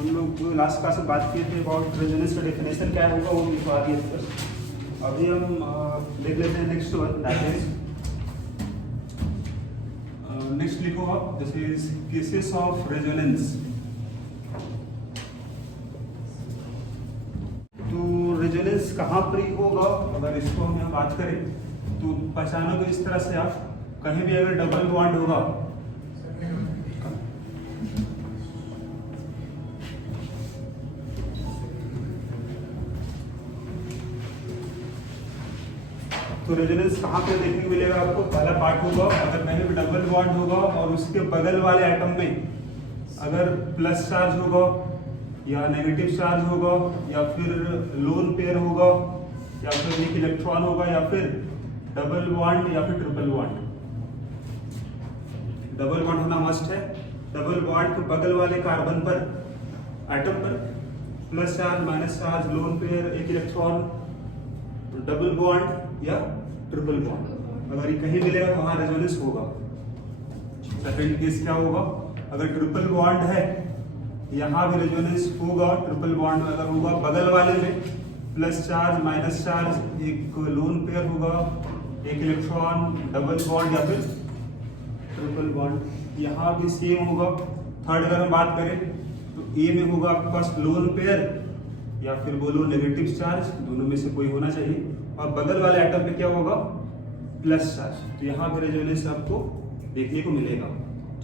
हम लोग last class में बात किए थे अबाउट रेजोनेंस का डेफिनेशन क्या होगा वो लिखवा दिए थे। अभी हम देख लेते हैं next one, that is next लिखो आप, this is cases of resonance. तो रेजोनेंस कहाँ पर होगा, अगर इसको हम यहाँ बात करें तो पहचानोगे इस तरह से, आप कहीं भी अगर डबल बॉन्ड होगा तो रेजोनेंस कहाँ पे देखने को मिलेगा आपको। पहला पार्ट होगा अगर कहीं भी डबल बॉन्ड होगा और उसके बगल वाले एटम में अगर प्लस चार्ज होगा या नेगेटिव चार्ज होगा या फिर लोन पेयर होगा या फिर एक इलेक्ट्रॉन होगा या फिर डबल बॉन्ड या फिर ट्रिपल बॉन्ड। डबल बॉन्ड होना मस्ट है। डबल बॉन्ड के बगल वाले कार्बन पर एटम पर plus charge minus charge lone pair एक इलेक्ट्रॉन डबल बॉन्ड या ट्रिपल बॉन्ड अगर ये कहीं मिलेगा तो वहां रेजोनेंस होगा। सेकंड केस क्या होगा, अगर ट्रिपल बॉन्ड है यहाँ भी रेजोनेंस होगा। ट्रिपल बॉन्ड अगर होगा बगल वाले में प्लस चार्ज माइनस चार्ज एक लोन पेयर होगा एक इलेक्ट्रॉन डबल बॉन्ड या फिर ट्रिपल बॉन्ड, यहाँ भी सेम होगा। थर्ड अगर हम बात करें तो ए में होगा आपके पास लोन पेयर या फिर बोलो नेगेटिव चार्ज, दोनों में से कोई होना चाहिए, और बगल वाले एटम पे क्या होगा प्लस चार्ज। तो यहाँ पे रेजोनेंस आपको देखने को मिलेगा।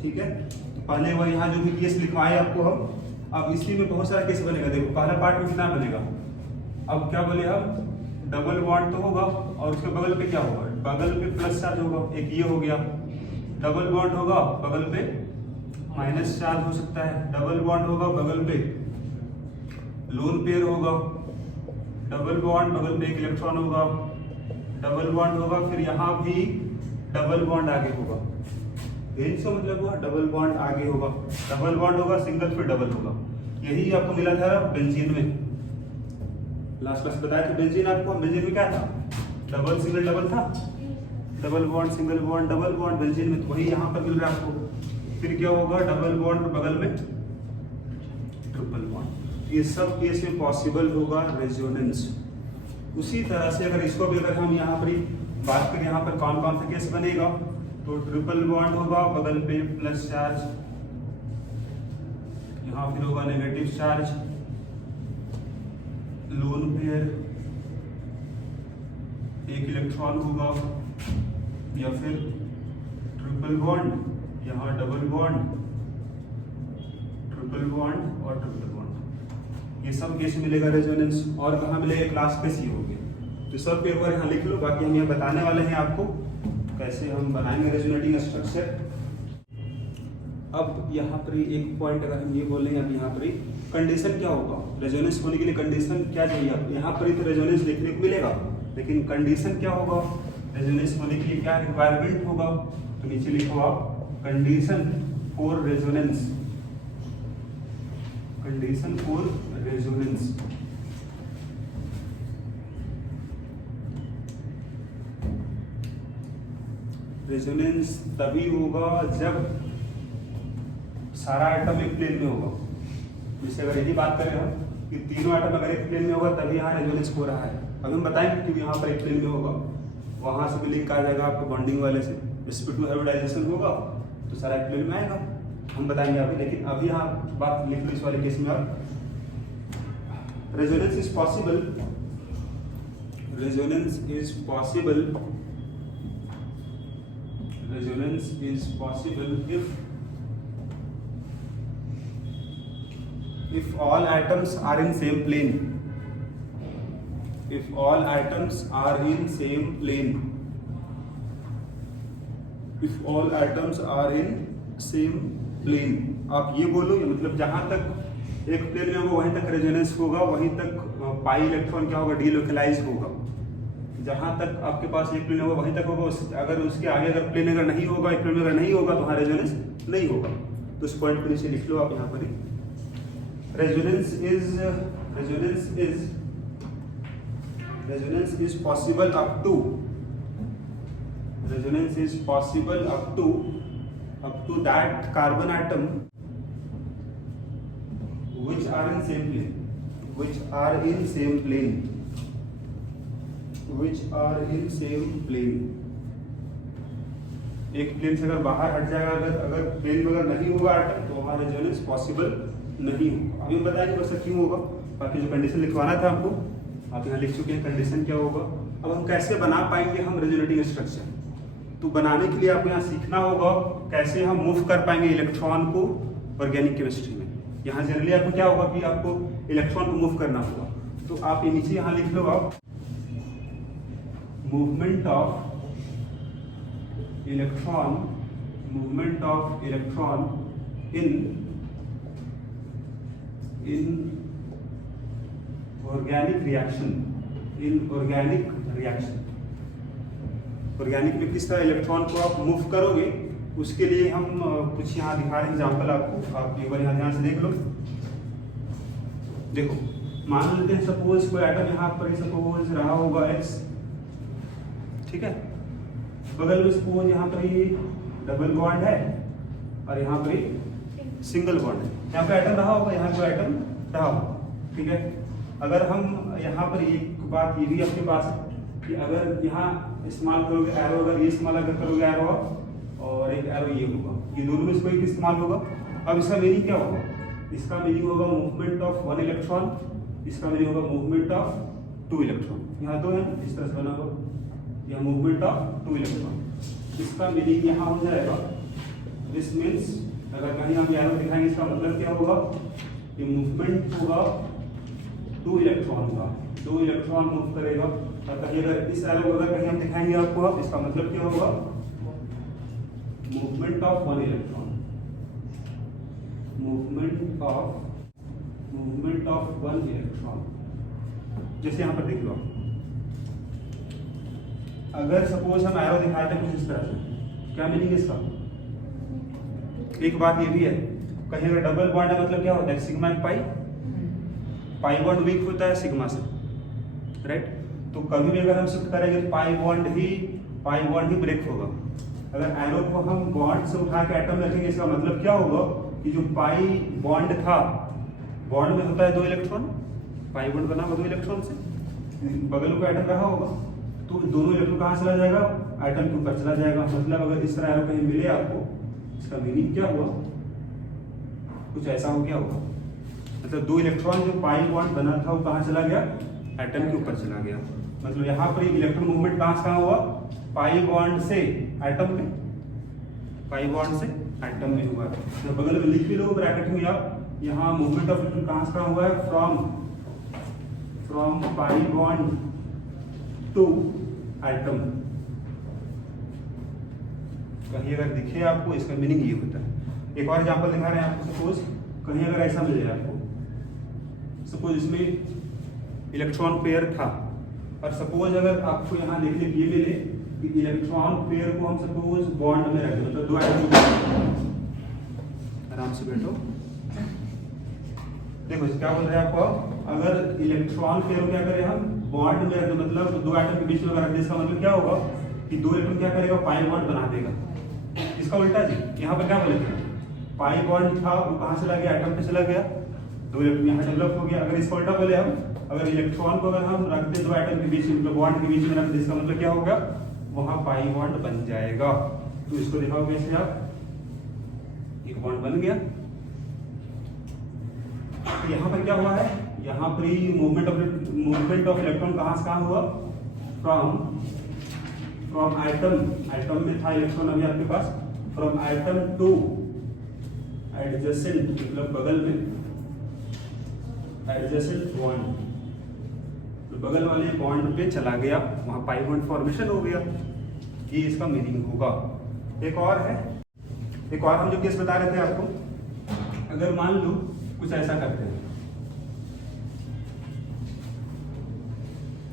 ठीक है, तो पहले बार यहाँ जो भी केस लिखवाए आपको हम, अब इसी में बहुत सारा केस बनेगा। देखो पहला पार्ट में कितना बनेगा, अब क्या बोले हम डबल बॉन्ड तो होगा और उसके बगल पे क्या होगा, बगल पे प्लस चार्ज होगा, एक ये हो गया। डबल बॉन्ड होगा बगल पे माइनस चार्ज हो सकता है, डबल बॉन्ड होगा बगल पे लोन पेयर होगा, डबल बॉन्ड बगल पे एक इलेक्ट्रॉन होगा, डबल बॉन्ड होगा, फिर यहाँ भी डबल बॉन्ड आगे होगा। इसका मतलब हुआ डबल बॉन्ड आगे होगा, डबल बॉन्ड होगा सिंगल फिर डबल होगा। यही आपको मिला था बेंजीन में, लास्ट क्लास बताया था बेंजीन आपको। बेंजीन में क्या था, डबल सिंगल डबल था, double bond single bond double bond benzene में, तो वही यहाँ पर मिल रहा है आपको। फिर क्या होगा डबल बॉन्ड बगल में ट्रिपल बॉन्ड। ये सब केस में पॉसिबल होगा रेजोनेंस। उसी तरह से अगर इसको भी अगर हम यहाँ पर बात करें, यहाँ पर कौन कौन सा केस बनेगा, तो ट्रिपल बॉन्ड होगा बगल पे प्लस चार्ज, यहाँ फिर होगा नेगेटिव चार्ज, लोन पेयर एक इलेक्ट्रॉन होगा, या फिर ट्रिपल बॉन्ड यहाँ डबल बॉन्ड ट्रिपल बॉन्ड और ट्रिपल बॉन्ड। ये सब केस मिलेगा रेजोनेंस। और कहाँ मिलेगा, क्लास पे सी होगी। तो सब पेपर यहाँ लिख लो, बाकी हम यहाँ बताने वाले हैं आपको कैसे हम बनाएंगे रेजोनेटिंग स्ट्रक्चर। अब यहाँ पर एक पॉइंट अगर हम ये बोलें, अब यहाँ पर कंडीशन क्या होगा, रेजोनेंस होने के लिए कंडीशन क्या चाहिए। अब यहाँ पर तो रेजोनेंस देखने को मिलेगा, लेकिन कंडीशन क्या होगा, रेजोनेंस होने के लिए क्या रिक्वायरमेंट होगा। तो नीचे लिखो आप condition for resonance, condition for resonance. Resonance तभी होगा जब सारा एटम एक प्लेन में होगा। जैसे अगर यही बात करें हम कि तीनों एटम अगर एक प्लेन में होगा तभी यहाँ रेजोनेंस हो रहा है। अभी हम बताएंगे कि यहाँ पर एक प्लेन में होगा, वहां से भी लिंक आ जाएगा आपको बॉन्डिंग वाले से, sp2 हाइब्रिडाइजेशन होगा तो सारा एक प्लेन में आएगा, हम बताएंगे अभी। लेकिन अभी यहाँ बात लिख लो इस वाले केस में। अब resonance is possible, resonance is possible, resonance is possible if all atoms are in same plane, if all atoms are in same plane, if all atoms are in same plane। आप ये बोलो, ये मतलब जहां तक एक प्लेन में होगा वहीं तक रेजोनेंस होगा, वहीं तक पाई इलेक्ट्रॉन क्या होगा डीलोकलाइज होगा। जहां तक आपके पास एक प्लेन होगा वहीं तक होगा, अगर उसके आगे अगर प्लेन अगर नहीं होगा, एक प्लेन अगर नहीं होगा तो वहाँ रेजोनेंस नहीं होगा। तो इस पॉइंट को नीचे लिख लो आप यहाँ पर ही। Resonance is possible up to, resonance is possible up to that carbon atom which are in same plane, which are in same plane, which are in same plane। एक प्लेन से अगर बाहर हट जाएगा, अगर प्लेन में अगर नहीं होगा आइटम, तो हमारा रेजोनेंस पॉसिबल नहीं होगा। अभी हम बताएंगे वैसे क्यों होगा, बाकी जो कंडीशन लिखवाना था हमको आप यहाँ लिख चुके हैं कंडीशन क्या होगा। अब हम कैसे बना पाएंगे हम रेजोनेटिंग स्ट्रक्चर, तो बनाने के लिए आपको यहाँ सीखना होगा कैसे हम मूव कर पाएंगे इलेक्ट्रॉन को ऑर्गेनिक केमिस्ट्री में। यहाँ जनरली आपको क्या होगा कि आपको इलेक्ट्रॉन को मूव करना होगा, तो आप ये नीचे यहाँ लिख लो आप movement of electron in organic reaction, organic में किस तरह इलेक्ट्रॉन को आप मूव करोगे, उसके लिए हम कुछ यहाँ दिखा रहे हैं एग्जाम्पल आपको। आप एक बार यहाँ ध्यान से देख लो। देखो मान लेते हैं सपोज कोई एटम यहाँ पर सपोज रहा होगा x, ठीक है, बगल में सपोज यहाँ पर ये डबल बॉन्ड है और यहाँ पर सिंगल बॉन्ड है। यहाँ पे एटम रहा होगा, यहाँ पे एटम रहा होगा, ठीक है। अगर हम यहाँ पर एक बात ये भी अपने पास है कि अगर यहाँ इस्तेमाल करोगे एरो, अगर ये इस्तेमाल अगर करोगे एरो और एक एरो ये होगा, ये दोनों में से कोई भी इस्तेमाल होगा। अब इसका मीनिंग क्या होगा, इसका मीनिंग होगा मूवमेंट ऑफ 1 इलेक्ट्रॉन, इसका मीनिंग होगा मूवमेंट ऑफ 2 इलेक्ट्रॉन। यहाँ दो है, इस तरह से बना होगा, यह मूवमेंट ऑफ 2 इलेक्ट्रॉन। इसका मीनिंग यहाँ हो जाएगा, दिस मीन्स अगर कहीं हम एरो दिखाएंगे इसका मतलब क्या होगा, ये मूवमेंट होगा 2 इलेक्ट्रॉन का, 2 इलेक्ट्रॉन मूव करेगा। और कहीं अगर इस एरो अगर कहीं हम दिखाएंगे आपको, इसका मतलब क्या होगा, movement of 1 electron, movement of 1 electron. जैसे यहाँ पर देख लो, अगर सपोज हम एरो दिखाते हैं कुछ इस तरह से, क्या मीनिंग इसका। एक बात ये भी है, कहीं अगर डबल बॉन्ड है मतलब क्या होता है, sigma pi, pi bond weak होता है सिग्मा से, राइट। तो कभी भी अगर हम शिफ्ट करेंगे तो पाई बॉन्ड ही ब्रेक होगा। अगर एरो को हम बॉन्ड से उठा के एटम में रखेंगे, इसका मतलब क्या होगा कि जो पाई बॉन्ड था, बॉन्ड में होता है 2 इलेक्ट्रॉन, पाई बॉन्ड बना हुआ 2 इलेक्ट्रॉन से, बगल को एटम रहा होगा, तो दोनों इलेक्ट्रॉन कहाँ चला जाएगा, एटम के ऊपर चला जाएगा। मतलब अगर इस तरह एरो कहीं मिले आपको, इसका मीनिंग क्या हुआ, कुछ ऐसा हो गया होगा, मतलब 2 इलेक्ट्रॉन जो पाई बॉन्ड बना था वो कहाँ चला गया, एटम के ऊपर चला गया। मतलब यहाँ पर इलेक्ट्रॉन मूवमेंट कहाँ हुआ, पाई बॉन्ड से एटम में, पाई बॉन्ड से एटम में हुआ। तो बगल में लिख भी लो ब्रैकेट में आप, यहाँ मूवमेंट ऑफ इलेक्ट्रॉन कहाँ हुआ है, from pi bond to atom. कहीं अगर दिखे आपको, इसका मीनिंग ये होता है। एक और एग्जांपल दिखा रहे हैं आपको, सपोज कहीं अगर ऐसा मिल जाए आपको, सपोज इसमें इलेक्ट्रॉन पेयर था, और सपोज अगर आपको यहाँ देखने के लिए मिले कि इलेक्ट्रॉन पेयर को हम सपोज बॉन्ड में रखें, मतलब 2 एटम, आराम से बैठो, देखो क्या बोल रहे हैं आपको, अगर इलेक्ट्रॉन पेयर को क्या करें हम बॉन्ड में रखें, मतलब 2 एटम के बीच में रख दें, इसका मतलब क्या होगा कि 2 इलेक्ट्रॉन क्या करेगा, पाई बॉन्ड बना देगा। इसका उल्टा जी, यहाँ पर क्या बोले थे, पाई बॉन्ड था वो कहाँ चला गया, एटम पे चला गया, 2 इलेक्ट्रॉन यहाँ डेवलप हो गया। अगर इसका उल्टा बोले हम, अगर इलेक्ट्रॉन को अगर हम रख दें 2 एटम के बीच में, मतलब बॉन्ड के बीच में रख दें, इसका मतलब क्या होगा, वहां पाई बॉन्ड बन जाएगा। तो इसको दिखाओ कैसे आप, एक बॉन्ड बन गया। तो यहाँ पर क्या हुआ है, यहाँ पर ही मूवमेंट ऑफ इलेक्ट्रॉन कहाँ से कहाँ हुआ, फ्रॉम एटम में था इलेक्ट्रॉन अभी आपके पास, फ्रॉम एटम टू एडजेसेंट, मतलब बगल में एडजेसेंट बॉन्ड, तो बगल वाले बॉन्ड पे चला गया, वहां पाई बॉन्ड फॉर्मेशन हो गया। ये इसका मीनिंग होगा। एक और है, एक और हम जो केस बता रहे थे आपको, अगर मान लो कुछ ऐसा करते हैं,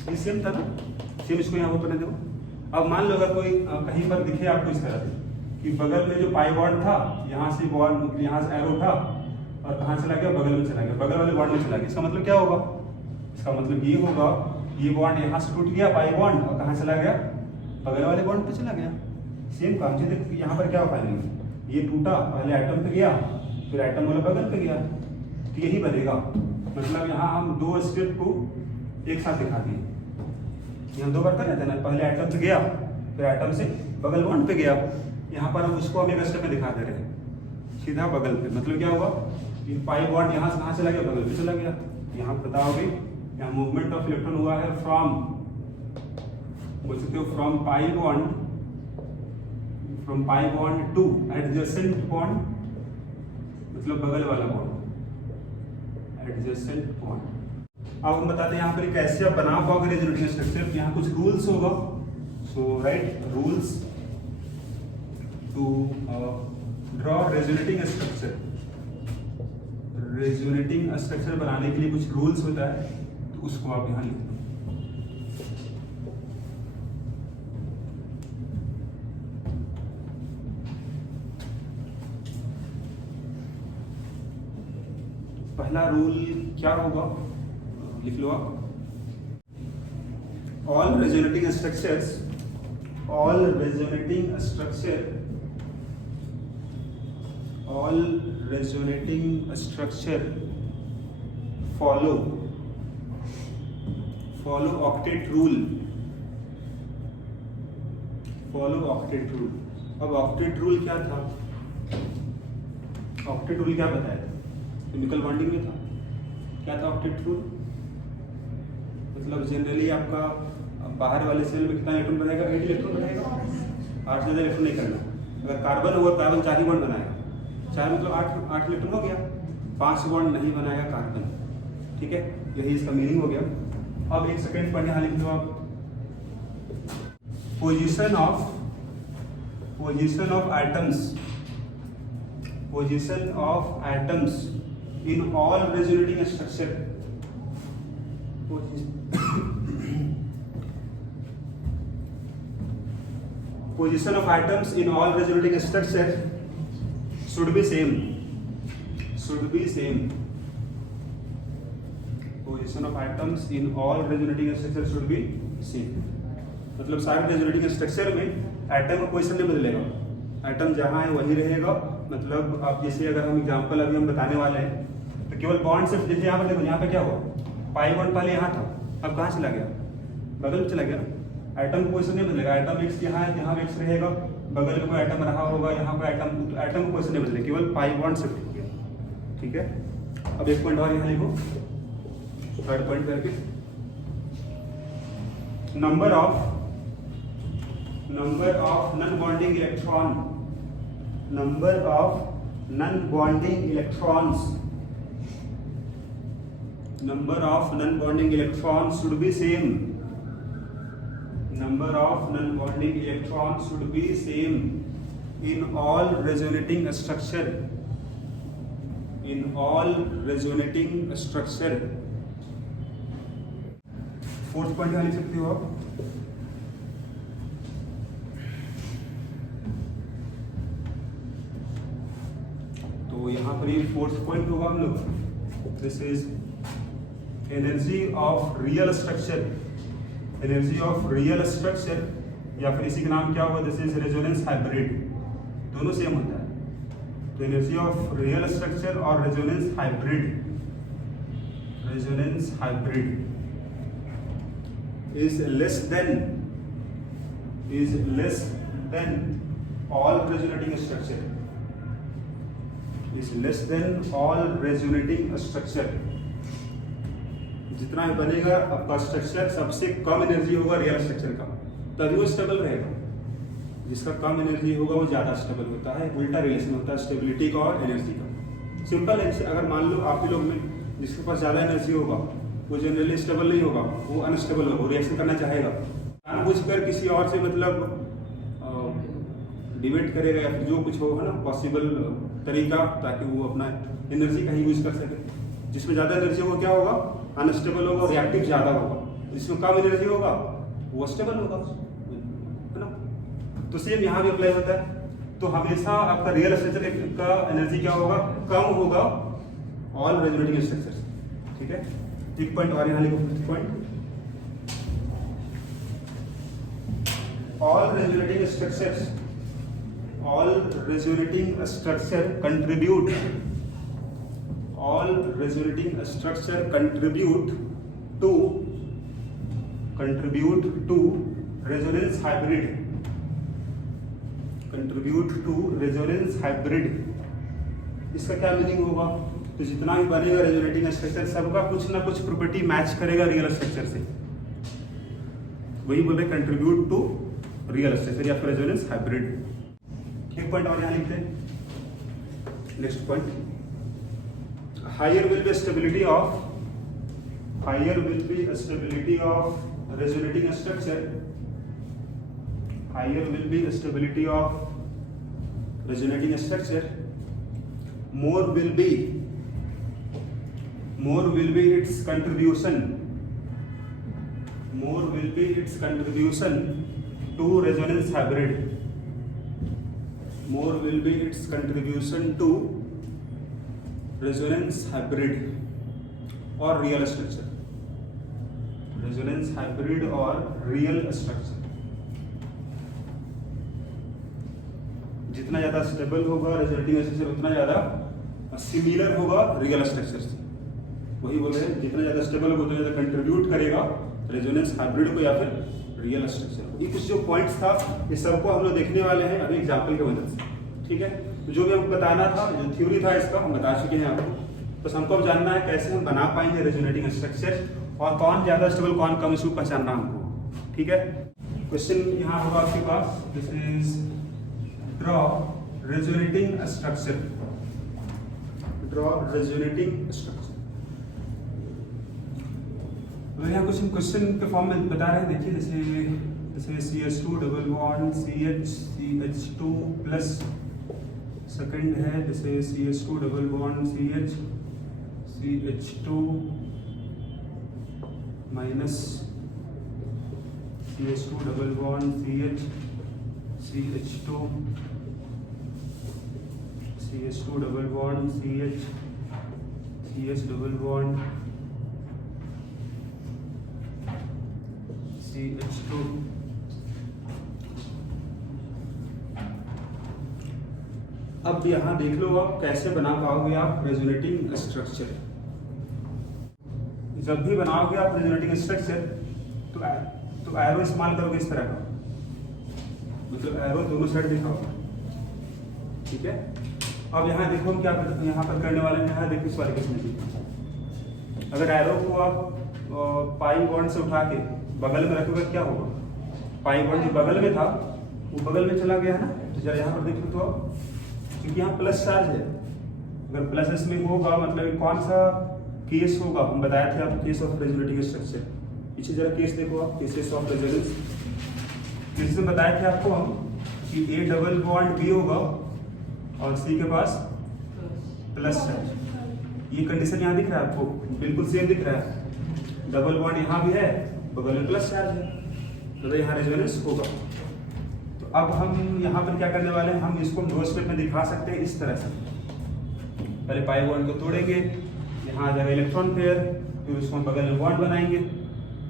ये सेम था ना, सेम इसको यहाँ पर देखो। अब मान लो अगर कोई कहीं पर दिखे आपको इस तरह से कि बगल में जो पाई बॉन्ड था, यहाँ से बॉन्ड, यहाँ से एरो था और कहाँ चला गया, बगल में चला गया, बगल वाले बॉन्ड में चला गया। इसका मतलब क्या होगा, इसका मतलब ये होगा, ये बॉन्ड यहाँ से टूट गया पाई बॉन्ड, और कहाँ चला गया, बगल वाले बॉन्ड पे चला गया। सेम काम जी, देखो यहाँ पर क्या हो पाएंगे, ये टूटा, पहले एटम पे गया, फिर एटम वाला बगल पे गया, तो यही बनेगा। मतलब यहाँ हम दो स्टेप को एक साथ दिखा दिए, यहाँ दो बार कर रहे थे ना, पहले एटम से गया फिर एटम से बगल बॉन्ड पे गया, यहाँ पर हम उसको हम एक स्टेप में दिखा दे रहे हैं सीधा बगल पे। मतलब क्या हुआ, ये पाई बॉन्ड यहाँ से कहाँ चला गया, बगल पे चला गया। यहाँ बताओगे यहाँ मूवमेंट ऑफ इलेक्ट्रॉन हुआ है फ्रॉम, बोल सकते हो from pi bond two adjacent bond, मतलब बगल वाला बॉन्ड, एडजेसेंट बॉन्ड। अब हम बताते हैं यहाँ पर कैसे आप बना पाओगे रेजोनेटिंग स्ट्रक्चर। यहाँ कुछ रूल्स होगा, so write rules to draw resonating structure. Resonating structure बनाने के लिए कुछ रूल्स होता है, तो उसको आप यहाँ लिख दो। पहला रूल क्या होगा, लिख लो आप। All resonating structure follow octet rule। अब ऑक्टेट रूल क्या था, ऑक्टेट रूल क्या बताया, केमिकल बॉन्डिंग में था। क्या था ऑक्टेट रूल, मतलब जनरली आपका बाहर वाले सेल में कितना इलेक्ट्रॉन बनेगा, 8 इलेक्ट्रॉन बनेगा, 8 से ज़्यादा इलेक्ट्रॉन नहीं करना। अगर कार्बन हुआ, कार्बन 4 ही बॉन्ड बनाएगा, 4 मतलब 8 इलेक्ट्रॉन हो गया, 5 बॉन्ड नहीं बनाएगा कार्बन। ठीक है, यही इसका मीनिंग हो गया। अब एक सेकेंड पढ़ने यहाँ लिख दो आप, position of atoms in all resonating structure. Position of atoms in all resonating structure should be same. Position of atoms in all resonating structure should be same। मतलब सारे रेजोनेटिंग स्ट्रक्चर में एटम का position नहीं बदलेगा, atom जहाँ है वही रहेगा। मतलब आप जैसे अगर हम एग्जांपल अभी हम बताने वाले हैं, तो केवल बॉन्ड से, जैसे यहाँ पर देखो, यहाँ पे क्या हुआ, पाई बॉन्ड पहले यहाँ था, अब कहाँ चला गया, बगल में चला गया ना। एटम पोजीशन नहीं बदलेगा, एटम एक्स यहाँ है, यहाँ एक्स रहेगा, बगल में कोई एटम रहा होगा, यहाँ पर एटम पोजीशन नहीं बदलेगा, केवल पाई बॉन्ड शिफ्ट हो गया। ठीक है, अब एक पॉइंट और यहाँ लिखो, थर्ड पॉइंट करके, number of non bonding electrons should be same। Number of non-bonding electrons should be same in all resonating structure। Fourth point यहाँ लिख सकते हो आप, तो यहाँ पर ये फोर्थ पॉइंट होगा हम लोग, this is energy of real structure, या फिर इसी का नाम क्या होगा, दिस इज रेजोनेंस हाइब्रिड, दोनों सेम होता है। तो एनर्जी ऑफ रियल स्ट्रक्चर और resonance hybrid is less than all resonating structure। जितना भी बनेगा आपका स्ट्रक्चर, सबसे कम एनर्जी होगा रियल स्ट्रक्चर का, तभी वो स्टेबल रहेगा। जिसका कम एनर्जी होगा वो ज़्यादा स्टेबल होता है, उल्टा रिलेशन होता है स्टेबिलिटी का और एनर्जी का। सिंपल है, अगर मान लो आप लोग में जिसके पास ज़्यादा एनर्जी होगा वो जनरली स्टेबल नहीं होगा, वो अनस्टेबल होगा, वो रिएक्शन करना चाहेगा, जानबूझकर किसी और से मतलब डिबेट करेगा या फिर जो कुछ होगा ना पॉसिबल तरीका, ताकि वो अपना एनर्जी का ही यूज कर सके। जिसमें ज़्यादा एनर्जी होगा क्या होगा, अनस्टेबल होगा, रिएक्टिव ज़्यादा होगा। जिसमें कम एनर्जी होगा वो स्टेबल होगा, है ना। तो सेम यहाँ भी अप्लाई होता है। तो हमेशा आपका रियल स्ट्रक्चर का एनर्जी क्या होगा, कम होगा ऑल रेजोनेटिंग स्ट्रक्चर। ठीक है, एक पॉइंट और यहाँ लिखो, fifth point, all resonating structure contribute all resonating structure contribute to resonance hybrid, contribute to resonance hybrid। इसका क्या मीनिंग होगा? तो जितना भी बनेगा रेजोनेटिंग स्ट्रक्चर सबका कुछ ना कुछ प्रॉपर्टी मैच करेगा रियल स्ट्रक्चर से, वही बोल रहे कंट्रीब्यूट टू रियल स्ट्रक्चर या फिर रेजोनेंस हाइब्रिड। एक पॉइंट और यहाँ लिखते हैं, next point, higher will be stability of resonating structure, higher will be stability of resonating structure, more will be its contribution to resonance hybrid, more will be its contribution to resonance hybrid or real structure, resonance hybrid or real structure। जितना ज्यादा stable होगा resonating structure उतना ज्यादा similar होगा real structure से, वही बोल रहे हैं जितना ज्यादा स्टेबल होगा उतना ज्यादा कंट्रीब्यूट करेगा रेजोनेंस हाइब्रिड को या फिर रियल स्ट्रक्चर को। ये कुछ जो पॉइंट्स था ये सबको हम लोग देखने वाले हैं अभी एग्जांपल की मदद से, ठीक है। तो जो भी हमको बताना था, जो थ्योरी था इसका हम बता चुके हैं आपको, बस हमको अब जानना है कैसे हम बना पाएंगे रेजोनेटिंग स्ट्रक्चर और कौन ज्यादा स्टेबल कौन कम, इसको पहचानना हमको, ठीक है। क्वेश्चन यहाँ होगा आपके पास, this is draw resonating structure, draw resonating structure. तो यहाँ कुछ हम क्वेश्चन के फॉर्म में बता रहे हैं, देखिए जैसे CH2 double bond CH2 plus, second है जैसे CH2 double bond CH2 minus CH2 double bond CH2 double bond CH double bond CH2। अब यहां देख लो आप कैसे बना पाओगे आप रेजोनेटिंग स्ट्रक्चर। जब भी बनाओगे आप रेजोनेटिंग स्ट्रक्चर तो एरो इस्तेमाल करोगे इस तरह का, मतलब एरो दोनों साइड दिखाओ, ठीक है। अब यहाँ देखो हम क्या यहाँ पर करने वाले हैं, यहाँ देखो इस वाले केस में अगर एरो को आप पाई बॉन्ड से उठा के बगल में रखोगे क्या होगा? पाई बॉन्ड जो बगल में था वो बगल में चला गया है ना, तो जरा यहाँ पर देखो तो क्योंकि यहाँ प्लस चार्ज है, अगर प्लस इसमें होगा मतलब कौन सा केस होगा, हम बताए थे आप केस ऑफ रेजोनेटिंग स्ट्रक्चर। पीछे जरा केस देखो आप, केसेस ऑफ रेजोनेंस, जिसमें बताए थे आपको हम कि A डबल बॉन्ड B होगा और C के पास प्लस है। ये कंडीशन यहाँ दिख रहा है आपको, बिल्कुल सेम दिख रहा है, डबल बॉन्ड यहाँ भी है, बगल में प्लस चार्ज है, तो यहाँ रेजोनेंस होगा। तो अब हम यहाँ पर क्या करने वाले हैं, हम इसको दो स्टेप में दिखा सकते हैं इस तरह से। पहले पाई बॉन्ड को तोड़ेंगे, यहाँ आ जाएगा इलेक्ट्रॉन पेयर, फिर उसको हम बगल में बॉन्ड बनाएंगे,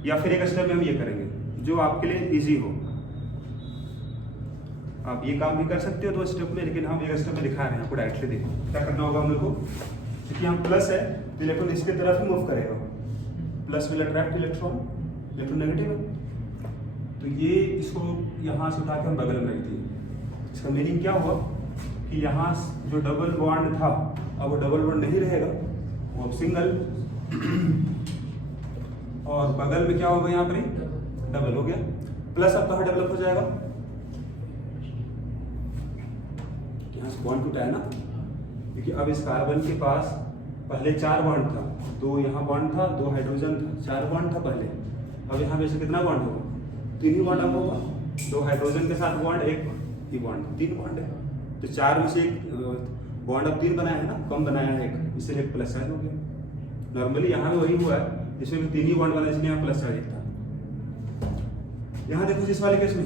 या फिर एक स्टेप में हम ये करेंगे जो आपके लिए इजी हो। आप ये काम भी कर सकते हो दो स्टेप में, लेकिन हम एक स्टेप में दिखा रहे हैं आपको डायरेक्टली। देखो क्या करना होगा हम लोग को, क्योंकि हम प्लस है तो इलेक्ट्रॉन इसके तरफ ही मूव करेगा, plus will attract electron, electron negative है, तो ये इसको यहाँ से उठा के हम बगल में रख दिए। इसका मीनिंग क्या हुआ कि यहाँ जो डबल बॉन्ड था अब वो डबल बॉन्ड नहीं रहेगा, वो अब सिंगल, और बगल में क्या होगा यहाँ पर डबल हो गया। प्लस अब कहाँ डेवलप हो जाएगा, यहाँ से बॉन्ड टूटा है ना, क्योंकि अब इस कार्बन के पास पहले 4 बॉन्ड था, 2 यहाँ बॉन्ड था, 2 हाइड्रोजन था, 4 बॉन्ड था पहले। अब यहाँ पे से कितना बॉन्ड होगा, 3 ही बॉन्ड अब होगा, 2 हाइड्रोजन के साथ बॉन्ड, 1 ही बॉन्ड, 3 बॉन्ड है। तो 4 में से एक बॉन्ड अब 3 बनाया है ना, कम बनाया है 1, इसलिए एक प्लस साइन हो गया। नॉर्मली यहाँ भी वही हुआ है, इसमें भी 3 ही बॉन्ड बना, इसलिए यहाँ प्लस साइन था। यहाँ देखो जिस वाले केस में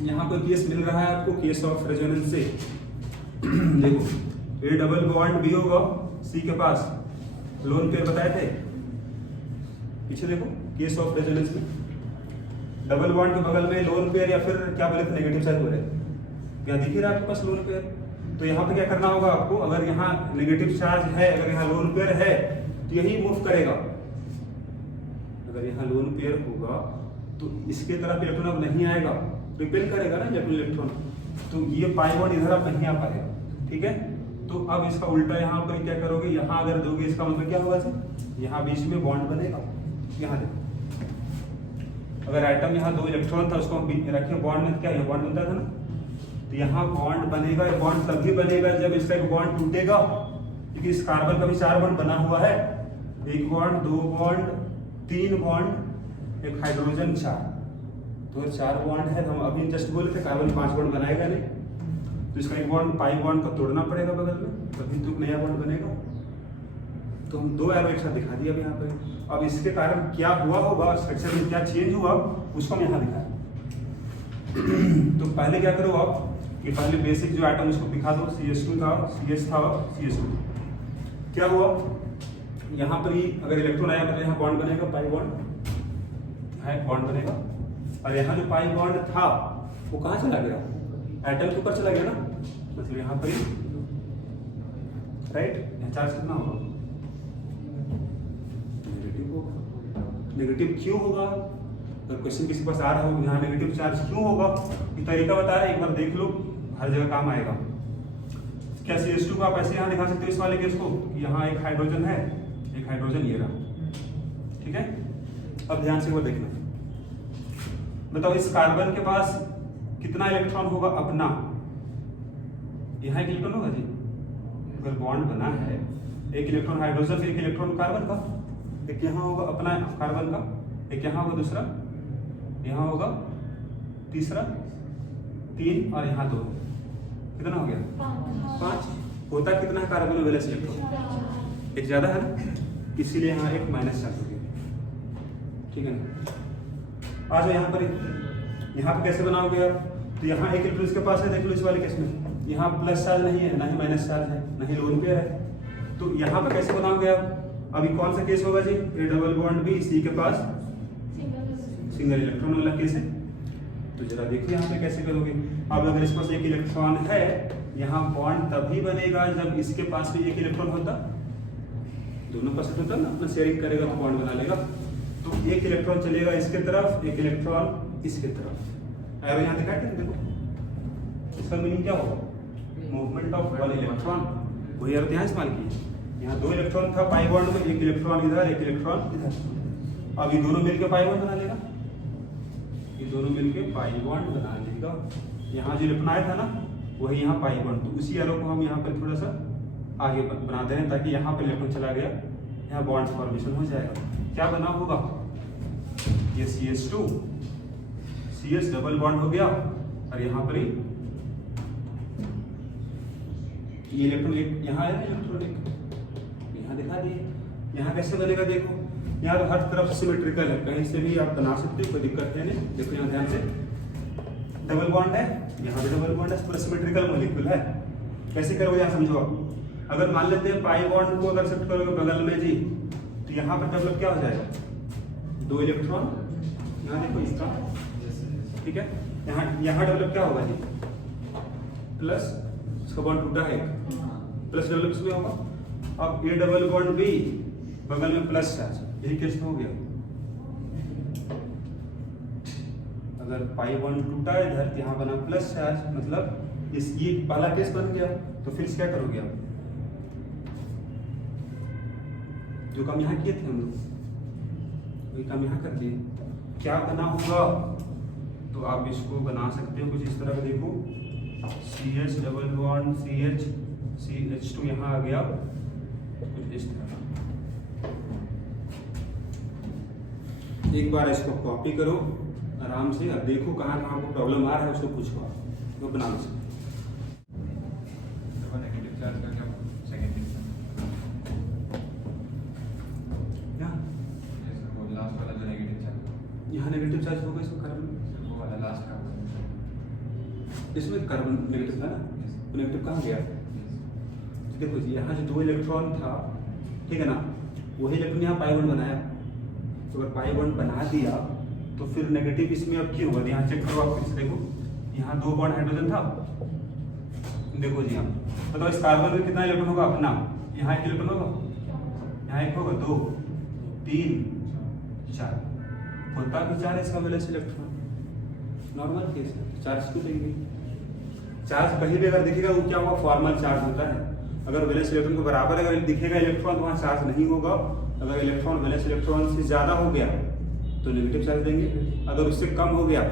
यहाँ कोई केस मिल रहा है आपको, केस ऑफ रेजोनेंस से देखो A डबल बॉन्ड B होगा C के पास, लोन पेयर बताए थे पीछे, देखो केस ऑफ रेजोनेंस में डबल बॉन्ड के बगल में लोन पेयर, या फिर क्या बोले थे नेगेटिव साइड बोले, क्या दिख रहा है आपके पास लोन पेयर, तो यहाँ पे क्या करना होगा आपको, अगर यहाँ नेगेटिव चार्ज है, अगर यहाँ लोन पेयर है तो यही मूव करेगा। अगर यहाँ लोन पेयर होगा तो इसके तरफ इलेक्ट्रॉन अब नहीं आएगा, रिपेल करेगा ना इलेक्ट्रॉन, तो ये पाई बॉन्ड इधर अब नहीं आ पाएगा। ठीक है, तो अब इसका उल्टा यहाँ पर क्या करोगे, यहाँ अगर दोगे इसका मतलब क्या होगा जी, यहाँ बीच में बॉन्ड बनेगा। यहाँ देखो, अगर एटम यहाँ 2 इलेक्ट्रॉन था उसको हम रखे बॉन्ड में, क्या ये बॉन्ड बनता था ना, तो यहाँ बॉन्ड बनेगा। ये बॉन्ड तभी बनेगा जब इसका एक बॉन्ड टूटेगा, क्योंकि इस कार्बन का भी 4 बॉन्ड बना हुआ है, 1 बॉन्ड 2 बॉन्ड 3 बॉन्ड, एक हाइड्रोजन 4, तो 4 बॉन्ड है। हम अभी जस्ट बोले थे कार्बन 5 बॉन्ड बनाएगा नहीं, तो इसका एक बॉन्ड पाई बॉन्ड का तोड़ना पड़ेगा बगल में, तभी तो नया बॉन्ड बनेगा। तो हम 2 एरो एक साथ दिखा दिया अभी यहाँ पे। अब इसके कारण क्या हुआ होगा, स्ट्रक्चर में क्या चेंज हुआ उसको हम यहाँ दिखाएं। तो पहले क्या करो आप कि पहले बेसिक जो आइटम उसको दिखा दो, CH2 था, CH था, CH2 क्या हुआ, यहाँ पर ही अगर इलेक्ट्रॉन आया मतलब यहाँ बॉन्ड बनेगा, पाई बॉन्ड है, बॉन्ड बनेगा। और यहाँ जो पाई बॉन्ड था वो कहाँ चला गया, एटम के ऊपर चला गया ना, मतलब यहाँ पर ही, राइट। चार्ज कितना होगा, नेगेटिव होगा। नेगेटिव क्यों होगा, अगर क्वेश्चन किसी पास आ रहा हो यहाँ नेगेटिव चार्ज क्यों होगा, ये तरीका बता रहे हैं, एक बार देख लो, हर जगह काम आएगा। क्या CH2 को आप ऐसे यहाँ दिखा सकते हो इस वाले केस को, कि यहाँ एक हाइड्रोजन है, एक हाइड्रोजन ये रहा। ठीक है, अब ध्यान से वो देखना, बताओ इस कार्बन के पास कितना इलेक्ट्रॉन होगा अपना, यहाँ 1 इलेक्ट्रॉन होगा जी, अगर बॉन्ड बना है, 1 इलेक्ट्रॉन हाइड्रोजन, फिर 1 इलेक्ट्रॉन कार्बन का, एक यहाँ होगा अपना कार्बन का, एक यहाँ होगा दूसरा, यहाँ होगा तीसरा, 3 और यहाँ 2, कितना हो गया 5। होता कितना है कार्बन में वैलेंस इलेक्ट्रॉन, एक ज्यादा है ना, इसीलिए यहाँ एक माइनस चार्ज हो गया। ठीक है ना, आ जाओ यहाँ पर, यहाँ पे कैसे बनाओगे आप, तो यहाँ 1 इलेक्ट्रॉन इसके पास है, देख लो इस वाले केस में यहाँ प्लस चार्ज नहीं है, ना ही माइनस चार्ज है, ना ही लोन पेयर है, तो यहाँ पे कैसे बनाओगे आप। अभी कौन सा केस होगा जी, A double bond B, C के पास सिंगल इलेक्ट्रॉन वाला केस है, तो जरा देखिए यहाँ पे कैसे करोगे। अब अगर इस पास 1 इलेक्ट्रॉन है, यहाँ बॉन्ड तभी बनेगा जब इसके पास भी 1 इलेक्ट्रॉन होता, दोनों पास होता ना, अपना शेयरिंग करेगा तो बॉन्ड बना लेगा। तो 1 इलेक्ट्रॉन चलेगा इसके तरफ, 1 इलेक्ट्रॉन इसके तरफ, एरो यहाँ दिखाया क्या, देखो इसका मीनिंग क्या होगा, मूवमेंट ऑफ 1 इलेक्ट्रॉन, वही एरो यहाँ इस्तेमाल किए। यहाँ 2 इलेक्ट्रॉन था पाई बॉन्ड में, 1 इलेक्ट्रॉन इधर, 1 इलेक्ट्रॉन इधर। अब ये दोनों मिलकर पाई बॉन्ड बना लेगा, ये दोनों मिलकर पाई बॉन्ड बना लेगा। यहाँ जो इलेक्ट्रॉन आया था ना वही यहाँ पाई बॉन्ड, तो उसी एरो को हम यहाँ पर थोड़ा सा आगे बनाते हैं ताकि यहाँ पर इलेक्ट्रॉन चला गया, यहाँ बॉन्ड फॉर्मेशन हो जाएगा। क्या बना होगा, ये CH2 CH डबल बॉन्ड हो गया, और यहाँ पर ही ये इलेक्ट्रॉन यहाँ है, इलेक्ट्रॉन यहाँ दिखा दिए। यहाँ कैसे बनेगा देखो, यहाँ तो हर तरफ सिमेट्रिकल है, कहीं से भी आप बना सकते हो, कोई दिक्कत है नहीं। देखो यहाँ ध्यान से, डबल बॉन्ड है, यहाँ भी डबल बॉन्ड है, पूरा सिमेट्रिकल मॉलिक्यूल है। कैसे करोगे यहाँ समझो आप। अगर मान लेते हैं पाई बॉन्ड को अगर शिफ्ट करोगे बगल में जी, तो यहाँ पर डेवलप क्या हो जाएगा, 2 इलेक्ट्रॉन, यहाँ देखो इसका, ठीक है, यहाँ डेवलप क्या होगा जी, प्लस, इसका बॉन्ड टूटा है, प्लस डेवलप इसमें होगा। अब A डबल बॉन्ड B, बगल में प्लस चार्ज, यही केस हो गया। अगर पाई बॉन्ड टूटा है इधर, यहाँ बना प्लस चार्ज, मतलब इस ये पहला केस बन गया। तो फिर क्या करोगे आप, जो काम यहाँ किए थे हम लोग वही काम यहाँ कर दिए। क्या बना होगा, तो आप इसको बना सकते हो कुछ इस तरह का, देखो CH डबल बॉन्ड CH2 यहाँ आ गया कुछ इस तरह। एक बार इसको कॉपी करो आराम से, अब देखो कहाँ कहाँ को प्रॉब्लम आ रहा है, उसको पूछो आप, वो बना लो। नेगेटिव चार्ज का क्या सेकंड वो लास्ट वाला जो नेगेटिव चार्ज, यहाँ नेगेटिव चार्ज होगा इसमें कार्बन, वो वाला लास्ट कार्बन, इसमें कार्बन नेगेटिव था ना, तो नेगेटिव कहाँ गया। देखो जी यहाँ जो 2 इलेक्ट्रॉन था, ठीक है ना, वही इलेक्ट्रॉन यहाँ पाई बॉन्ड बनाया, तो अगर पाई बॉन्ड बना दिया तो फिर नेगेटिव इसमें अब क्यों होगा, यहाँ चेक करो आप फिर से, देखो यहाँ 2 बॉन्ड हाइड्रोजन था, देखो जी, हम मतलब इस कार्बन में कितना इलेक्ट्रॉन होगा अपना, यहाँ एक इलेक्ट्रॉन होगा, यहाँ एक होगा, 2 3 4, होता भी 4 इसका वैलेंस इलेक्ट्रॉन, नॉर्मल केस है, चार्ज क्यों देंगे? चार्ज कहीं भी अगर दिखेगा वो क्या होगा, फॉर्मल चार्ज होता है। अगर वैलेंस इलेक्ट्रॉन के बराबर अगर दिखेगा इलेक्ट्रॉन तो वहाँ चार्ज नहीं होगा। अगर इलेक्ट्रॉन वैलेंस इलेक्ट्रॉन से ज़्यादा हो गया तो नेगेटिव चार्ज देंगे, अगर उससे कम हो गया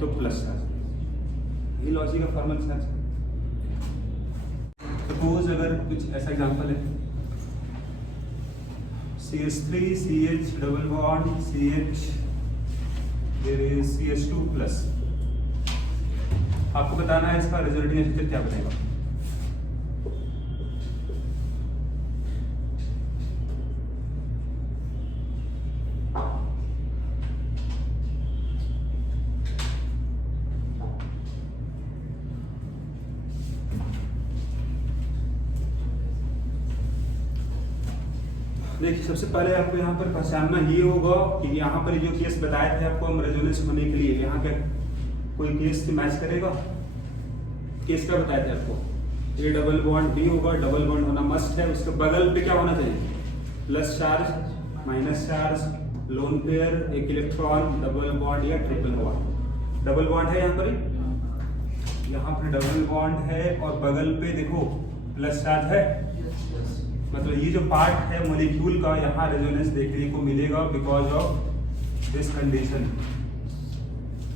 तो प्लस चार्ज। यही लॉजिक है फॉर्मल चार्ज। सपोज अगर कुछ ऐसा एग्जांपल है, CH3 CH double bond CH there is CH2 plus. आपको बताना है इसका रिजल्टिंग स्थिति क्या बनेगा। देखिए, सबसे पहले आपको यहाँ पर पहचानना ये होगा कि यहाँ पर जो केस बताए थे आपको हम रेजोनेंस होने के लिए, यहाँ क्या कोई केस से मैच करेगा? केस क्या बताए थे आपको? ए डबल बॉन्ड बी होगा, डबल बॉन्ड होना मस्ट है, उसके बगल पे क्या होना चाहिए? Plus charge, minus charge, lone pair, एक इलेक्ट्रॉन, डबल बॉन्ड या ट्रिपल बॉन्ड। डबल बॉन्ड है यहाँ पर डबल बॉन्ड है और बगल पे देखो प्लस चार्ज है। मतलब ये जो पार्ट है मॉलिक्यूल का, यहाँ रेजोनेंस देखने को मिलेगा because of this condition,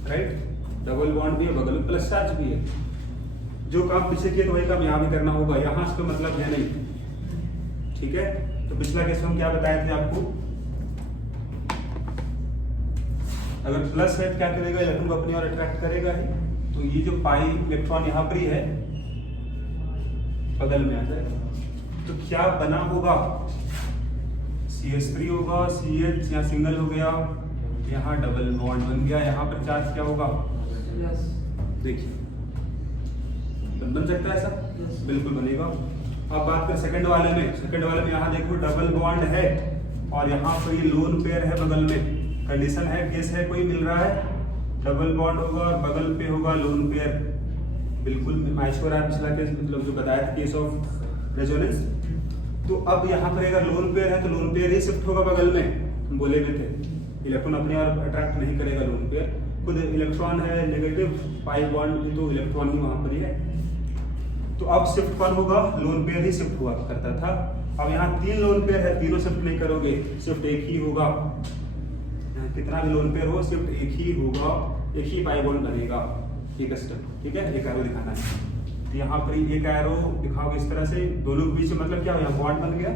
right? Double bond भी है, बगल में प्लस चार्ज भी है। जो काम पीछे किए तो वही काम यहाँ भी करना होगा, यहाँ से तो मतलब है नहीं, ठीक है? तो पिछला केस में हम क्या बताए थे आपको, अगर प्लस है क्या करेगा, इलेक्ट्रॉन को अपनी ओर अट्रैक्ट करेगा ही। तो ये जो पाई इलेक्ट्रॉन यहाँ पर ही है, बगल में आ जाएगा, तो क्या बना होगा? CH3 होगा, CH यहाँ सिंगल हो गया, यहाँ डबल बॉन्ड बन गया, यहाँ पर चार्ज क्या होगा? देखिए, बन सकता है ऐसा? बिल्कुल बनेगा। अब बात करें सेकंड वाले में। सेकंड वाले में यहाँ देखो डबल बॉन्ड है और यहाँ पर ये लोन पेयर है बगल में। कंडीशन है, केस है, कोई मिल रहा है, डबल बॉन्ड होगा और बगल पे होगा लोन पेयर। बिल्कुल मैच हो रहा है पिछला केस, मतलब जो बताया था केस ऑफ रेजोनेंस। तो अब यहाँ पर अगर लोन पेयर है तो लोन पेयर ही शिफ्ट होगा बगल में, हम बोले भी थे इलेक्ट्रॉन अपने और अट्रैक्ट नहीं करेगा लोन पेयर। खुद इलेक्ट्रॉन है नेगेटिव, पाई बॉन्ड तो इलेक्ट्रॉन ही वहाँ पर ही है। तो अब शिफ्ट कौन होगा? लोन पेयर ही शिफ्ट हुआ करता था। अब यहाँ 3 लोन पेयर है, तीनों शिफ्ट नहीं करोगे, शिफ्ट एक ही होगा। कितना भी लोन पेयर हो, शिफ्ट एक ही होगा, एक ही पाई बॉन्ड बनेगा। एक स्टेप, ठीक है? एक एरो दिखाना है, यहाँ पर एक एरो दिखाओगे इस तरह से, दोनों के बीच में मतलब क्या हो, यहाँ बॉन्ड बन गया।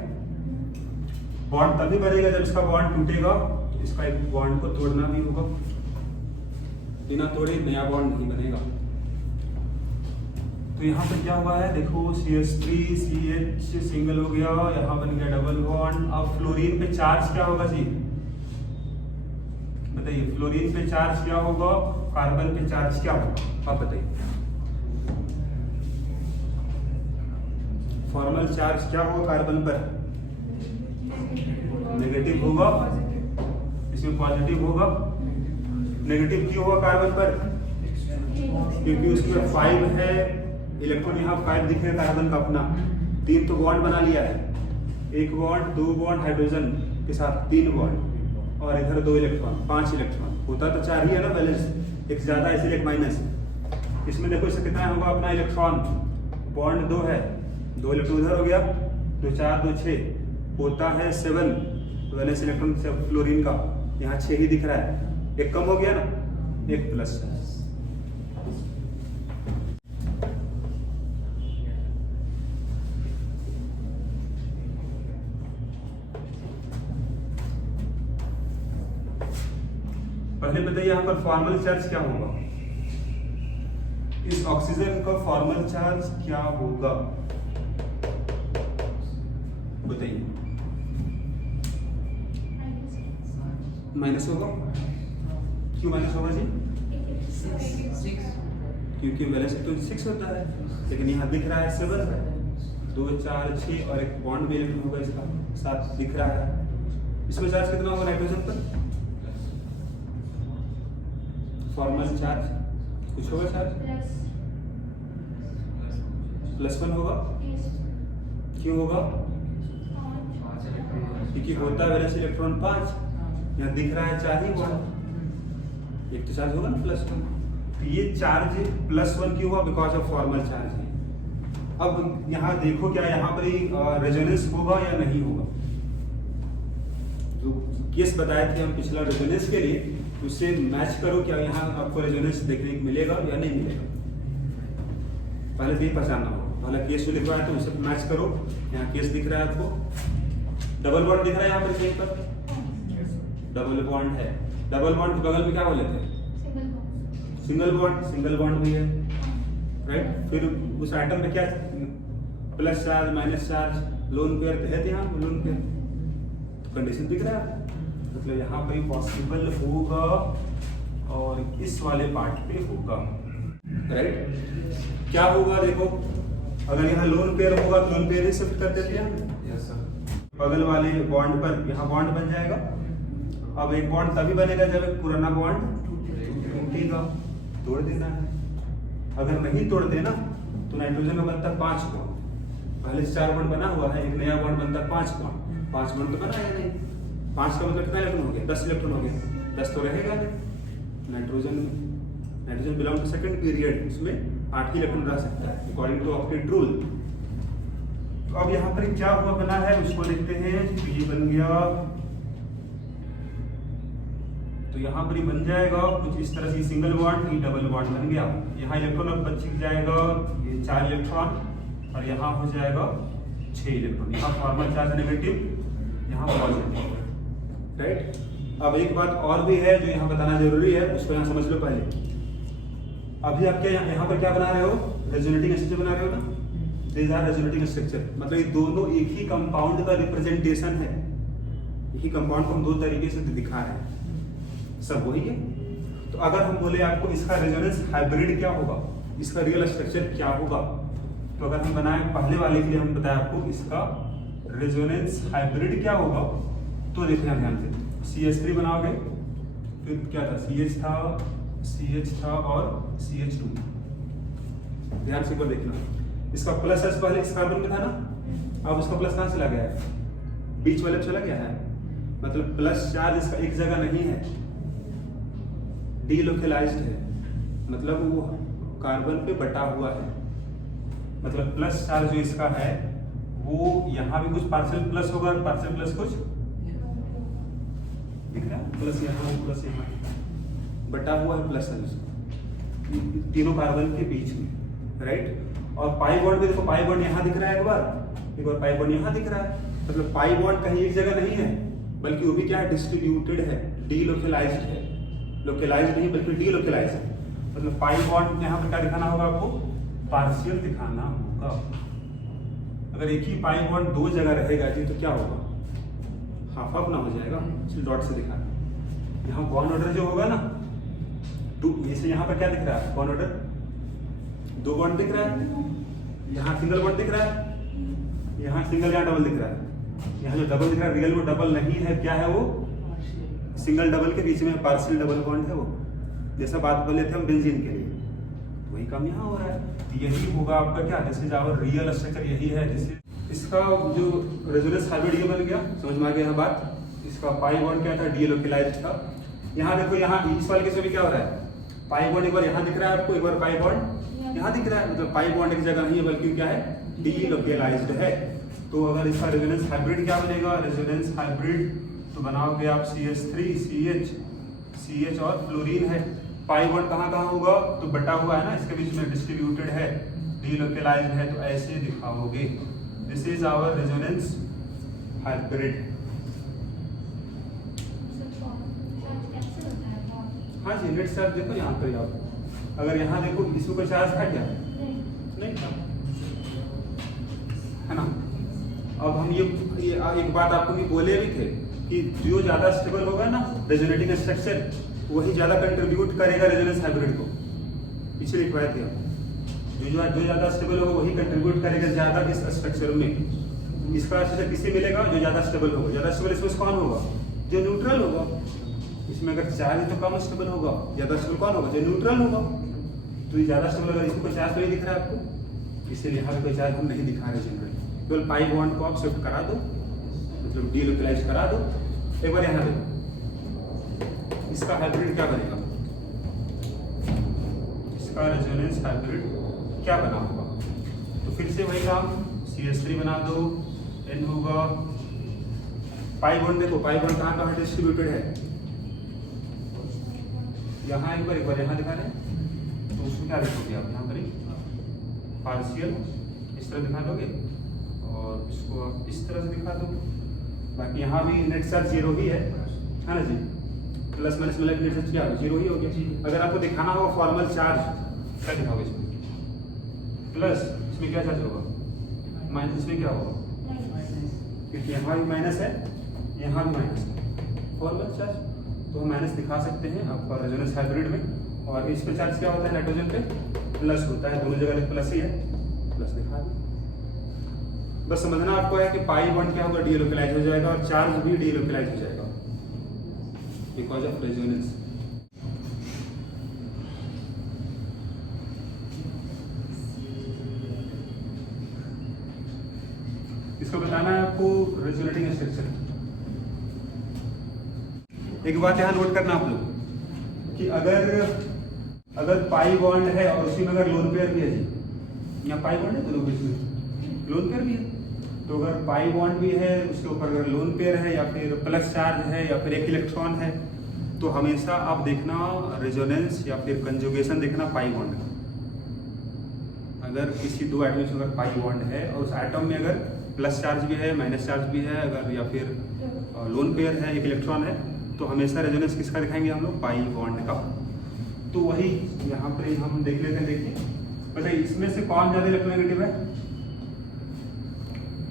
बॉन्ड तभी बनेगा जब इसका बॉन्ड टूटेगा, तो इसका एक बॉन्ड को तोड़ना भी होगा, बिना तोड़े नया बॉन्ड नहीं बनेगा। तो यहाँ पर क्या हुआ है देखो, CH3 CH सिंगल हो गया, यहाँ बन गया डबल बॉन्ड। अब फ्लोरीन पे चार्ज क्या होगा जी, बताइए? फ्लोरीन पे चार्ज क्या होगा, कार्बन पे चार्ज क्या होगा, आप बताइए? फॉर्मल चार्ज क्या होगा कार्बन पर? नेगेटिव होगा, इसमें पॉजिटिव होगा। नेगेटिव क्यों होगा कार्बन पर? क्योंकि उसमें 5 है, इलेक्ट्रॉन यहाँ 5 दिख रहा है कार्बन का अपना। 3 तो बॉन्ड बना लिया है, 1 बॉन्ड 2 बॉन्ड हाइड्रोजन के साथ 3 बॉन्ड, और इधर 2 इलेक्ट्रॉन, 5 इलेक्ट्रॉन। होता तो 4 ही है ना बैलेंस, एक ज्यादा इसलिए एक माइनस। इसमें देखो इससे कितना होगा अपना इलेक्ट्रॉन, बॉन्ड 2 है, 2 इलेक्ट्रॉन उधर हो गया, 2 4 2 6 होता है 7 वैलेंस इलेक्ट्रॉन से फ्लोरीन का। यहाँ 6 ही दिख रहा है, एक कम हो गया ना, एक प्लस। पहले बताइए यहाँ पर फॉर्मल चार्ज क्या होगा, इस ऑक्सीजन का फॉर्मल चार्ज क्या होगा बताइए? माइनस होगा। क्यों माइनस होगा जी? क्योंकि वैलेंस तो 6 होता है, लेकिन यहाँ दिख रहा है 7, 2 4 6 और एक बॉन्ड भी इलेक्ट्रॉन होगा इसका 7 दिख रहा है। इसमें चार्ज कितना होगा नाइट्रोजन पर? फॉर्मल चार्ज कुछ होगा चार्ज? +1 होगा। क्यों होगा? पाँच इलेक्ट्रॉन क्योंकि होता है वैलेंस इलेक्ट्रॉन 5, यहाँ दिख रहा है 4 ही बॉन्ड, एक तो चार्ज होगा ना +1। तो ये चार्ज +1 क्यों हुआ? बिकॉज ऑफ फॉर्मल चार्ज है। अब यहाँ देखो क्या यहाँ पर रेजोनेंस होगा या नहीं होगा। जो केस बताए थे हम पिछला रेजोनेंस के लिए, उससे मैच करो क्या यहाँ आपको रेजोनेंस देखने को मिलेगा या नहीं मिलेगा। पहले तो ये पहचानना होगा, पहले केस जो लिखवा है तो उससे मैच करो। यहाँ केस दिख रहा है आपको, डबल बॉन्ड दिख रहा है यहाँ पर कहीं पर, डबल बॉन्ड है। डबल बॉन्ड के बगल में क्या बोले थे? सिंगल बॉन्ड भी है, राइट। फिर उस आइटम में क्या plus charge minus charge lone pair है, यहाँ लोन पेयर, तो कंडीशन दिख रहा है। मतलब यहाँ पर पॉसिबल होगा और इस वाले पार्ट पे होगा, राइट। क्या होगा देखो, अगर यहाँ लोन पेयर होगा तो लोन पेयर ही शिफ्ट कर देते हैं। Yes sir. बगल वाले बॉन्ड पर यहाँ बॉन्ड बन जाएगा। अब एक बॉन्ड तभी बनेगा जब एक पुराना बॉन्ड टूटेगा, तोड़ देना है। अगर नहीं तोड़ते ना तो नाइट्रोजन में बनता 5 बॉन्ड, पहले 4 बॉन्ड बना हुआ है, एक नया बॉन्ड बनता 5 बॉन्ड। 5 बॉन्ड तो बना है नहीं, 5 का मतलब कितना इलेक्ट्रॉन हो गया? 10 इलेक्ट्रॉन हो गया। 10 तो रहेगा नहीं। Nitrogen belong to second period, उसमें 8 ही इलेक्ट्रॉन रह सकता है अकॉर्डिंग टू ऑक्टेट रूल। तो अब यहाँ पर क्या हुआ बना है उसको देखते हैं। तो ये बन गया, तो यहाँ पर ही बन जाएगा कुछ इस तरह से, सिंगल बॉन्ड, ये डबल बॉन्ड बन गया। यहाँ इलेक्ट्रॉन अब बच जाएगा, ये 4 इलेक्ट्रॉन और यहाँ हो जाएगा 6 इलेक्ट्रॉन। यहाँ फॉर्मल चार्ज नेगेटिव, यहाँ पॉजिटिव, राइट। अब एक बात और भी है जो यहाँ बताना जरूरी है, उसको यहाँ समझ लो पहले। अभी आप क्या यहाँ पर क्या बना रहे हो? रेजोनेटिंग स्ट्रक्चर बना रहे हो ना, दिस आर रेजोनेटिंग स्ट्रक्चर। मतलब ये दोनों एक ही कंपाउंड का रिप्रेजेंटेशन है। एक ही कंपाउंड को हम 2 तरीके से दिखा रहे हैं, सब वही है। तो अगर हम बोले आपको इसका रेजोनेंस हाइब्रिड क्या होगा, इसका रियल स्ट्रक्चर क्या होगा, तो अगर हम बनाए पहले वाले के लिए हम बताए आपको इसका रेजोनेंस हाइब्रिड क्या होगा, तो देखिए यहाँ ध्यान से CH3 बनाओगे, फिर क्या था CH था और CH2। ध्यान से पर देखना, इसका प्लस एस पहले इस कार्बन में था ना, अब उसका प्लस कहाँ चला गया है? बीच वाले चला गया है। मतलब प्लस चार्ज इसका एक जगह नहीं है, डीलोकलाइज्ड है, मतलब वो कार्बन पे बटा हुआ है। मतलब प्लस चार्ज जो इसका है वो यहाँ भी कुछ पार्शियल प्लस होगा और पार्शियल प्लस कुछ दिख रहा है, प्लस यहाँ प्लस यहाँ बटा हुआ है, प्लस है उसका तीनों कार्बन के बीच में, राइट। और पाई बॉन्ड में देखो, पाई बॉन्ड यहाँ दिख रहा है, एक बार पाई बॉन्ड यहाँ दिख रहा है। मतलब पाई बॉन्ड कहीं एक जगह नहीं है, बल्कि वो भी क्या है? डिस्ट्रीब्यूटेड है, डीलोकलाइज्ड है। लोकलाइज्ड नहीं बल्कि डीलोकलाइज्ड है। मतलब पाई बॉन्ड यहाँ पर क्या दिखाना होगा आपको? पार्शियल दिखाना होगा। अगर एक ही पाई बॉन्ड 2 जगह रहेगा जी तो क्या होगा? हाफ हाफ ना हो जाएगा, इसलिए डॉट से दिखा। यहाँ बॉन्ड ऑर्डर जो होगा ना, जैसे यहाँ पर क्या दिख रहा है? बॉन्ड ऑर्डर 2 बॉन्ड दिख रहा है, यहाँ सिंगल बॉन्ड दिख रहा है, यहाँ सिंगल यहाँ डबल दिख रहा है। यहाँ जो डबल दिख रहा है रियल वो डबल नहीं है, क्या है वो? सिंगल डबल के बीच में पार्शियल डबल बॉन्ड है वो, जैसा बात बोले थे हम बेंजीन के लिए, वही काम यहाँ हो रहा है। यही होगा आपका क्या? This is our real structure, यही है। जिससे इसका जो रेजोनेंस हाइब्रिड ये बन गया, समझ में आ गया बात। इसका पाई बॉन्ड क्या था? डीलोकलाइज्ड था। यहाँ देखो, यहाँ इस वाले केस में क्या हो रहा है? पाई बॉन्ड एक बार यहाँ दिख रहा है आपको, एक बार पाई बॉन्ड यहाँ दिख रहा है। मतलब पाई बॉन्ड एक जगह नहीं है, बल्कि क्या है? डीलोकलाइज्ड है। तो अगर इसका रेजोनेंस हाइब्रिड क्या बनेगा? रेजोनेंस हाइब्रिड तो बनाओगे आप CH3 CH और फ्लोरीन है। पाई बॉन्ड कहाँ कहाँ होगा? तो बटा हुआ है ना, इसके बीच में डिस्ट्रीब्यूटेड है, डीलोकलाइज्ड है, तो ऐसे दिखाओगे। This is our resonance hybrid. हाँ जी, नेट चार्ज देखो यहाँ पर आप, अगर यहाँ देखो इसमें कोई चार्ज था क्या? नहीं था, है ना। अब हम ये एक बात आपको भी बोले भी थे कि जो ज्यादा स्टेबल होगा ना रेजोनेटिंग स्ट्रक्चर, वही ज्यादा कंट्रीब्यूट करेगा रेजोनेंस हाइब्रिड को। पीछे लिखवाए थे हम, जो ज्यादा स्टेबल होगा वही कंट्रीब्यूट करेगा ज्यादा इस स्ट्रक्चर में। इसका स्ट्रक्चर किससे मिलेगा? जो ज्यादा स्टेबल होगा। ज्यादा स्टेबल इसमें कौन होगा? जो न्यूट्रल होगा। इसमें अगर चार्ज है तो कम स्टेबल होगा, ज्यादा स्टेबल कौन होगा? जो न्यूट्रल होगा। तो ये ज्यादा स्टेबल, अगर इसको चार्ज तो नहीं दिख रहा है आपको, इसीलिए यहाँ पे कोई चार्ज हम नहीं दिखा रहे जनरली। केवल पाई बॉन्ड को आप शिफ्ट करा दो, मतलब डीलोकलाइज करा दो। एक बार यहाँ देखो, इसका हाइब्रिड क्या बनेगा, इसका रेजोनेंस हाइब्रिड क्या बना होगा। तो फिर से वही काम, CH3 बना दो, N होगा। पाई बॉन्ड देखो, पाई बॉन्ड कहाँ कहाँ डिस्ट्रीब्यूटेड है, यहाँ एक बार यहाँ दिखा रहे हैं। तो उसमें क्या देखोगे आप, यहाँ पर पार्शियल इस तरह दिखा दोगे और इसको आप इस तरह से दिखा दो। बाकी यहाँ भी नेट चार्ज 0 ही है ना जी, प्लस माइनस मतलब नेट चार्ज क्या है, 0 ही हो गया। अगर आपको दिखाना होगा फॉर्मल चार्ज, क्या दिखाओगे इसमें, प्लस इसमें क्या चार्ज होगा, माइनस इसमें क्या होगा, क्योंकि यहाँ भी माइनस है यहाँ भी माइनस है, फॉर्मल चार्ज। तो हम माइनस दिखा सकते हैं आपका रेजोनेंस हाइब्रिड में। और इस पे चार्ज क्या होता है, नाइट्रोजन पे प्लस होता है, दोनों जगह प्लस ही है, प्लस दिखा दें। बस समझना आपको है कि पाई बॉन्ड क्या होगा, डीलोकलाइज हो जाएगा और चार्ज भी डीलोकलाइज हो जाएगा बिकॉज ऑफ रेजोनेंस। इसको बताना है आपको रेजोनेटिंग स्ट्रक्चर। एक बात यहाँ नोट करना आप लोग कि अगर पाई बॉन्ड है और उसी में अगर लोन पेयर भी है जी, यहाँ पाई बॉन्ड है दोनों बीच में लोन पेयर भी है, तो अगर पाई बॉन्ड भी है उसके ऊपर अगर लोन पेयर है या फिर प्लस चार्ज है या फिर एक इलेक्ट्रॉन है, तो हमेशा आप देखना रेजोनेंस या फिर कंजुगेशन देखना पाई बॉन्ड का। अगर किसी दो एटम में अगर पाई बॉन्ड है और उस एटम में अगर प्लस चार्ज भी है माइनस चार्ज भी है अगर, या फिर लोन पेयर है एक इलेक्ट्रॉन है, तो हमेशा रेजोनेंस किसका दिखाएंगे हम लोग, पाई बॉन्ड का। तो वही यहाँ पर हम देख लेते हैं। देखिए बताइए इसमें से कौन ज्यादा इलेक्ट्रोनेगेटिव है,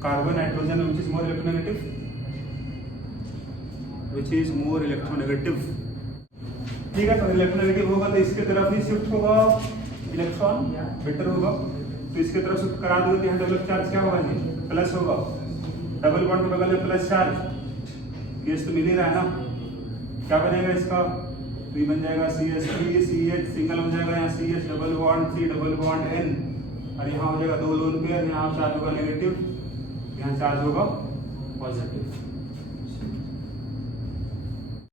carbon nitrogen which is more electronegative, which is more electronegative. ठीक है, तो इलेक्ट्रोनेगेटिव होगा तो इसके तरफ ही शिफ्ट होगा इलेक्ट्रॉन, बेटर होगा। तो इसके तरफ शिफ्ट करा दोगे तो यहाँ डबल चार्ज क्या होगा जी, प्लस होगा। डबल बॉन्ड के बगल में प्लस चार्ज, केस तो मिल ही रहा है ना। क्या बनेगा इसका, तो ये बन जाएगा CH3 CH सिंगल हो जाएगा, यहाँ CH double bond C double bond N, और यहाँ हो जाएगा दो लोन पेयर, यहाँ चार्ज होगा नेगेटिव, यहाँ चार्ज होगा पॉजिटिव।